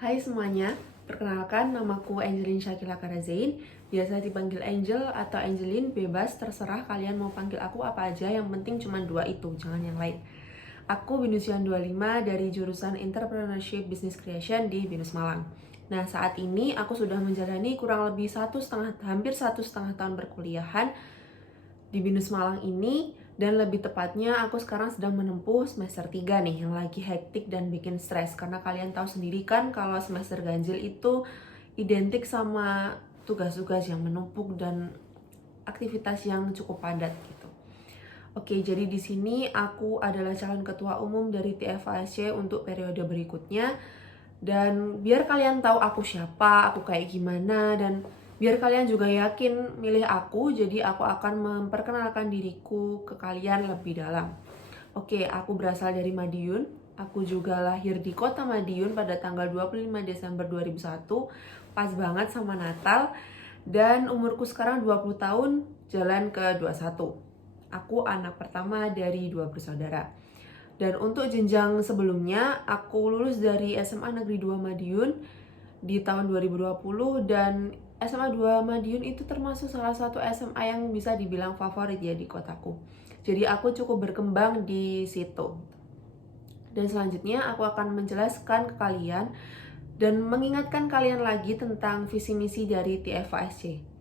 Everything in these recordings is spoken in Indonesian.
Hai semuanya, perkenalkan namaku Angelin Shakila Karazain. Biasa dipanggil Angel atau Angelin, bebas terserah kalian mau panggil aku apa aja, yang penting cuma dua itu, jangan yang lain. Aku Binusian 25 dari jurusan Entrepreneurship Business Creation di Binus Malang. Nah, saat ini aku sudah menjalani kurang lebih hampir 1,5 tahun perkuliahan di Binus Malang ini, dan lebih tepatnya aku sekarang sedang menempuh semester 3 nih, yang lagi hektik dan bikin stres karena kalian tahu sendiri kan kalau semester ganjil itu identik sama tugas-tugas yang menumpuk dan aktivitas yang cukup padat gitu. Oke, jadi di sini aku adalah calon ketua umum dari TFASC untuk periode berikutnya. Dan biar kalian tahu aku siapa, aku kayak gimana, dan biar kalian juga yakin milih aku, jadi aku akan memperkenalkan diriku ke kalian lebih dalam. Oke, aku berasal dari Madiun. Aku juga lahir di kota Madiun pada tanggal 25 Desember 2001, pas banget sama Natal. Dan umurku sekarang 20 tahun, jalan ke 21. Aku anak pertama dari 2 bersaudara. Dan untuk jenjang sebelumnya, aku lulus dari SMA Negeri 2 Madiun di tahun 2020, dan SMA 2 Madiun itu termasuk salah satu SMA yang bisa dibilang favorit ya di kotaku. Jadi aku cukup berkembang di situ. Dan selanjutnya aku akan menjelaskan ke kalian dan mengingatkan kalian lagi tentang visi misi dari TFASC.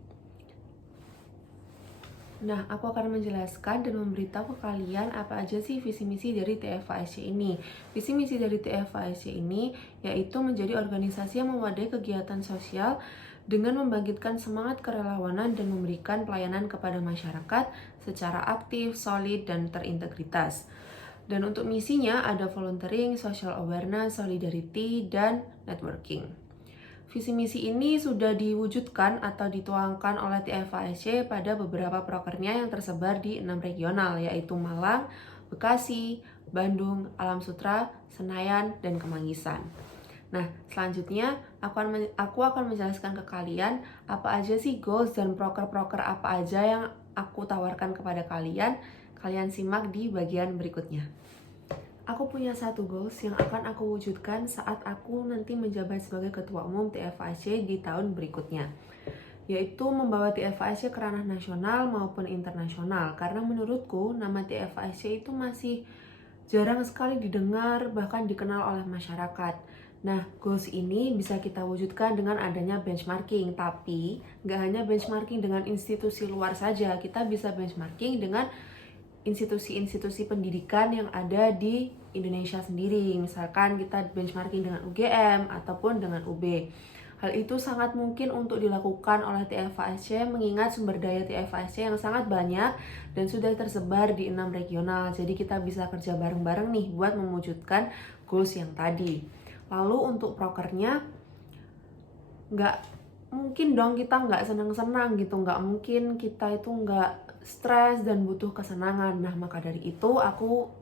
Nah, aku akan menjelaskan dan memberitahu ke kalian apa aja sih visi misi dari TFASC ini. Visi misi dari TFASC ini yaitu menjadi organisasi yang mewadai kegiatan sosial dengan membangkitkan semangat kerelawanan dan memberikan pelayanan kepada masyarakat secara aktif, solid, dan terintegritas. Dan untuk misinya ada volunteering, social awareness, solidarity, dan networking. Visi misi ini sudah diwujudkan atau dituangkan oleh TFASC pada beberapa prokernya yang tersebar di 6 regional, yaitu Malang, Bekasi, Bandung, Alam Sutra, Senayan, dan Kemanggisan. Nah, selanjutnya aku akan menjelaskan ke kalian apa aja sih goals dan proker-proker apa aja yang aku tawarkan kepada kalian. Kalian simak di bagian berikutnya. Aku punya satu goals yang akan aku wujudkan saat aku nanti menjabat sebagai ketua umum TFASC di tahun berikutnya, yaitu membawa TFASC ke ranah nasional maupun internasional. Karena menurutku nama TFASC itu masih jarang sekali didengar, bahkan dikenal oleh masyarakat. Nah, goals ini bisa kita wujudkan dengan adanya benchmarking, tapi nggak hanya benchmarking dengan institusi luar saja, kita bisa benchmarking dengan institusi-institusi pendidikan yang ada di Indonesia sendiri. Misalkan kita benchmarking dengan UGM ataupun dengan UB. Hal itu sangat mungkin untuk dilakukan oleh TFASC mengingat sumber daya TFASC yang sangat banyak dan sudah tersebar di 6 regional. Jadi kita bisa kerja bareng-bareng nih buat mewujudkan goals yang tadi. Lalu untuk prokernya, nggak mungkin dong kita nggak senang-senang gitu, nggak mungkin kita itu nggak stres dan butuh kesenangan. Nah, maka dari itu aku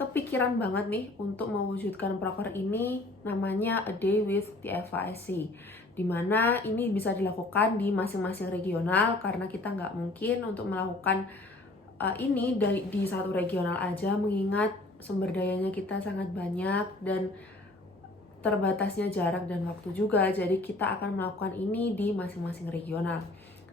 kepikiran banget nih untuk mewujudkan proker ini, namanya A Day with TFASC, dimana ini bisa dilakukan di masing-masing regional karena kita nggak mungkin untuk melakukan ini di satu regional aja, mengingat sumber dayanya kita sangat banyak dan terbatasnya jarak dan waktu juga. Jadi kita akan melakukan ini di masing-masing regional.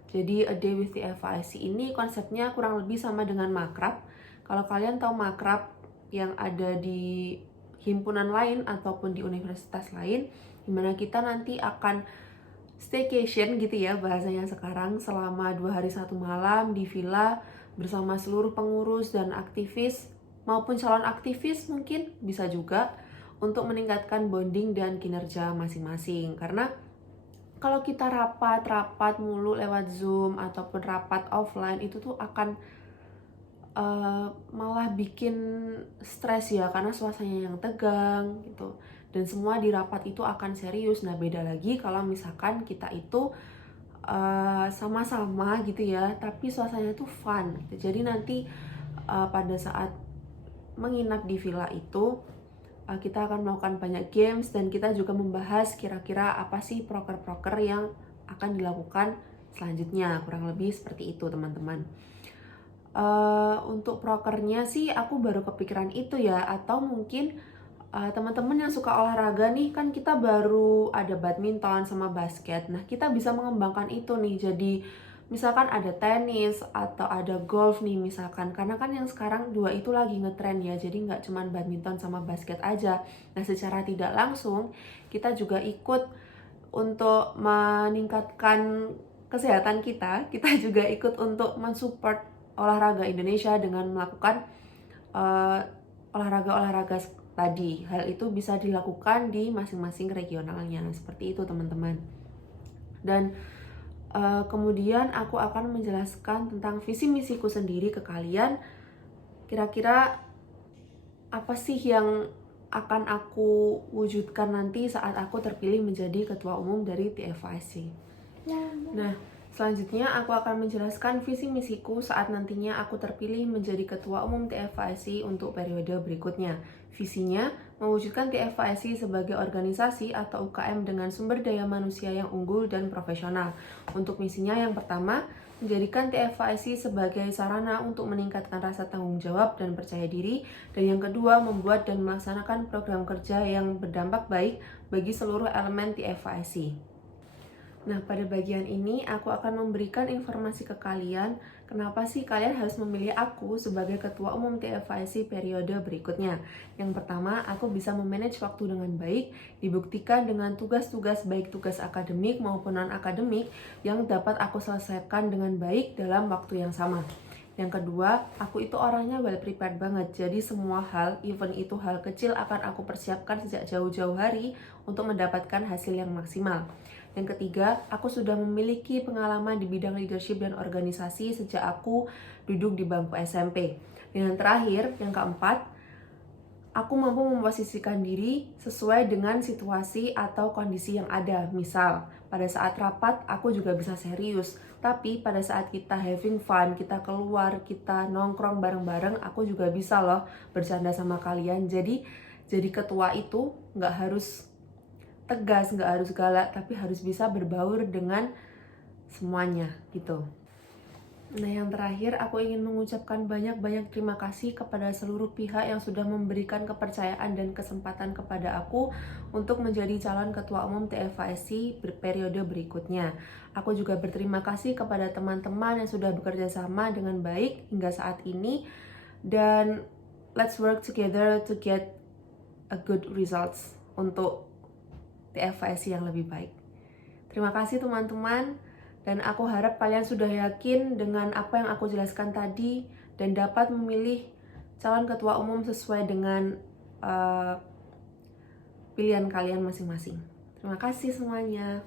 Jadi A Day with TFASC ini konsepnya kurang lebih sama dengan makrab. Kalau kalian tahu makrab yang ada di himpunan lain ataupun di universitas lain, dimana kita nanti akan staycation gitu ya bahasanya sekarang, selama 2 hari 1 malam di villa bersama seluruh pengurus dan aktivis maupun calon aktivis, mungkin bisa juga untuk meningkatkan bonding dan kinerja masing-masing. Karena kalau kita rapat mulu lewat Zoom ataupun rapat offline, itu tuh akan malah bikin stres ya, karena suasananya yang tegang gitu, dan semua di rapat itu akan serius. Nah, beda lagi kalau misalkan kita itu sama-sama gitu ya, tapi suasananya tuh fun gitu. Jadi nanti pada saat menginap di villa itu kita akan melakukan banyak games, dan kita juga membahas kira-kira apa sih proker-proker yang akan dilakukan selanjutnya. Kurang lebih seperti itu teman-teman. Untuk prokernya sih aku baru kepikiran itu ya, atau mungkin teman-teman yang suka olahraga nih, kan kita baru ada badminton sama basket. Nah, kita bisa mengembangkan itu nih, jadi misalkan ada tenis atau ada golf nih misalkan, karena kan yang sekarang dua itu lagi ngetren ya, jadi nggak cuma badminton sama basket aja. Nah, secara tidak langsung kita juga ikut untuk meningkatkan kesehatan kita juga ikut untuk mensupport olahraga Indonesia dengan melakukan olahraga-olahraga tadi. Hal itu bisa dilakukan di masing-masing regionalnya, seperti itu teman-teman. Dan kemudian aku akan menjelaskan tentang visi misiku sendiri ke kalian. Kira-kira apa sih yang akan aku wujudkan nanti saat aku terpilih menjadi ketua umum dari TFIC. Nah, selanjutnya aku akan menjelaskan visi misiku saat nantinya aku terpilih menjadi ketua umum TFIC untuk periode berikutnya. Visinya, mewujudkan TFIC sebagai organisasi atau UKM dengan sumber daya manusia yang unggul dan profesional. Untuk misinya yang pertama, menjadikan TFIC sebagai sarana untuk meningkatkan rasa tanggung jawab dan percaya diri. Dan yang kedua, membuat dan melaksanakan program kerja yang berdampak baik bagi seluruh elemen TFIC. Nah, pada bagian ini aku akan memberikan informasi ke kalian kenapa sih kalian harus memilih aku sebagai ketua umum TFIC periode berikutnya. Yang pertama, aku bisa memanage waktu dengan baik, dibuktikan dengan tugas-tugas baik tugas akademik maupun non-akademik yang dapat aku selesaikan dengan baik dalam waktu yang sama. Yang kedua, aku itu orangnya well prepared banget, jadi semua hal, even itu hal kecil, akan aku persiapkan sejak jauh-jauh hari untuk mendapatkan hasil yang maksimal. Yang ketiga, aku sudah memiliki pengalaman di bidang leadership dan organisasi sejak aku duduk di bangku SMP. Dan yang terakhir, yang keempat, aku mampu memposisikan diri sesuai dengan situasi atau kondisi yang ada. Misal, pada saat rapat aku juga bisa serius, tapi pada saat kita having fun, kita keluar, kita nongkrong bareng-bareng, aku juga bisa loh bercanda sama kalian. Jadi ketua itu nggak harus tegas, nggak harus galak, tapi harus bisa berbaur dengan semuanya gitu. Nah, yang terakhir aku ingin mengucapkan banyak-banyak terima kasih kepada seluruh pihak yang sudah memberikan kepercayaan dan kesempatan kepada aku untuk menjadi calon ketua umum TFIC periode berikutnya. Aku juga berterima kasih kepada teman-teman yang sudah bekerja sama dengan baik hingga saat ini, dan let's work together to get a good results untuk TFIC yang lebih baik. Terima kasih teman-teman, dan aku harap kalian sudah yakin dengan apa yang aku jelaskan tadi dan dapat memilih calon ketua umum sesuai dengan pilihan kalian masing-masing. Terima kasih semuanya.